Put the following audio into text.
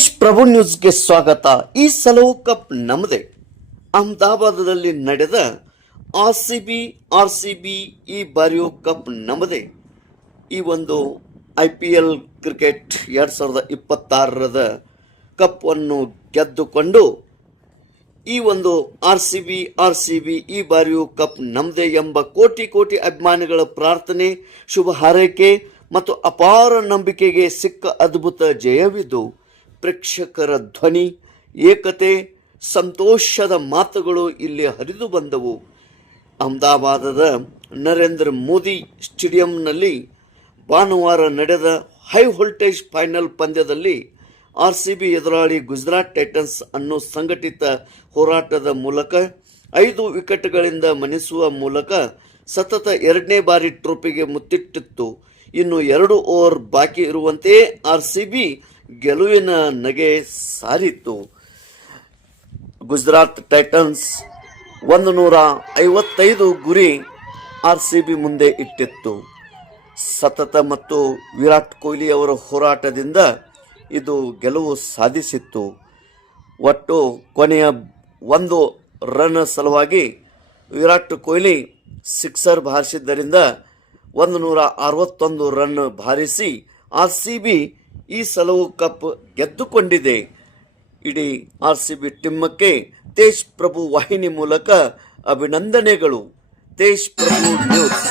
ತೇಜ್ ಪ್ರಭು ನ್ಯೂಸ್ಗೆ ಸ್ವಾಗತ. ಈ ಸಲವು ಕಪ್ ನಮ್ಮದೇ. ಅಹಮದಾಬಾದದಲ್ಲಿ ನಡೆದ ಆರ್ಸಿಬಿ ಈ ಬಾರಿಯೂ ಕಪ್ ನಮ್ಮದೇ. ಈ ಒಂದು IPL ಕ್ರಿಕೆಟ್ 2026ರ ಕಪ್ ಅನ್ನು ಗೆದ್ದುಕೊಂಡು ಈ ಒಂದು ಆರ್ಸಿಬಿ ಈ ಬಾರಿಯೂ ಕಪ್ ನಮ್ಮದೇ ಎಂಬ ಕೋಟಿ ಅಭಿಮಾನಿಗಳ ಪ್ರಾರ್ಥನೆ, ಶುಭ ಹಾರೈಕೆ ಮತ್ತು ಅಪಾರ ನಂಬಿಕೆಗೆ ಸಿಕ್ಕ ಅದ್ಭುತ ಜಯವಿದು. ಪ್ರೇಕ್ಷಕರ ಧ್ವನಿ, ಏಕತೆ, ಸಂತೋಷದ ಮಾತುಗಳು ಇಲ್ಲಿ ಹರಿದು ಬಂದವು. ಅಹಮದಾಬಾದದ ನರೇಂದ್ರ ಮೋದಿ ಸ್ಟೇಡಿಯಂನಲ್ಲಿ ಭಾನುವಾರ ನಡೆದ ಹೈ ವೋಲ್ಟೇಜ್ ಫೈನಲ್ ಪಂದ್ಯದಲ್ಲಿ ಆರ್ಸಿಬಿ ಎದುರಾಳಿ ಗುಜರಾತ್ ಟೈಟನ್ಸ್ ಅನ್ನು ಸಂಘಟಿತ ಹೋರಾಟದ ಮೂಲಕ 5 ವಿಕೆಟ್ಗಳಿಂದ ಮಣಿಸುವ ಮೂಲಕ ಸತತ 2ನೇ ಬಾರಿ ಟ್ರೋಫಿಗೆ ಮುತ್ತಿಟ್ಟಿತ್ತು. ಇನ್ನು 2 ಓವರ್ ಬಾಕಿ ಇರುವಂತೆ ಆರ್ಸಿಬಿ ಗೆಲುವಿನ ನಗೆ ಸಾರಿತ್ತು. ಗುಜರಾತ್ ಟೈಟನ್ಸ್ 155 ಗುರಿ ಆರ್ಸಿಬಿ ಮುಂದೆ ಇಟ್ಟಿತ್ತು. ಸತತ ಮತ್ತು ವಿರಾಟ್ ಕೊಹ್ಲಿ ಅವರ ಹೋರಾಟದಿಂದ ಇದು ಗೆಲುವು ಸಾಧಿಸಿತ್ತು. ಒಟ್ಟು ಕೊನೆಯ 1 ರನ್ ಸಲುವಾಗಿ ವಿರಾಟ್ ಕೊಹ್ಲಿ ಸಿಕ್ಸರ್ ಬಾರಿಸಿದ್ದರಿಂದ 161 ರನ್ ಬಾರಿಸಿ ಆರ್ಸಿಬಿ ಈ ಸಲವು ಕಪ್ ಗೆದ್ದುಕೊಂಡಿದೆ. ಇಡೀ ಆರ್ಸಿಬಿ ಟೀಮಕ್ಕೆ ತೇಜ್ ಪ್ರಭು ವಾಹಿನಿ ಮೂಲಕ ಅಭಿನಂದನೆಗಳು. ತೇಜ್ ಪ್ರಭು ನ್ಯೂಸ್.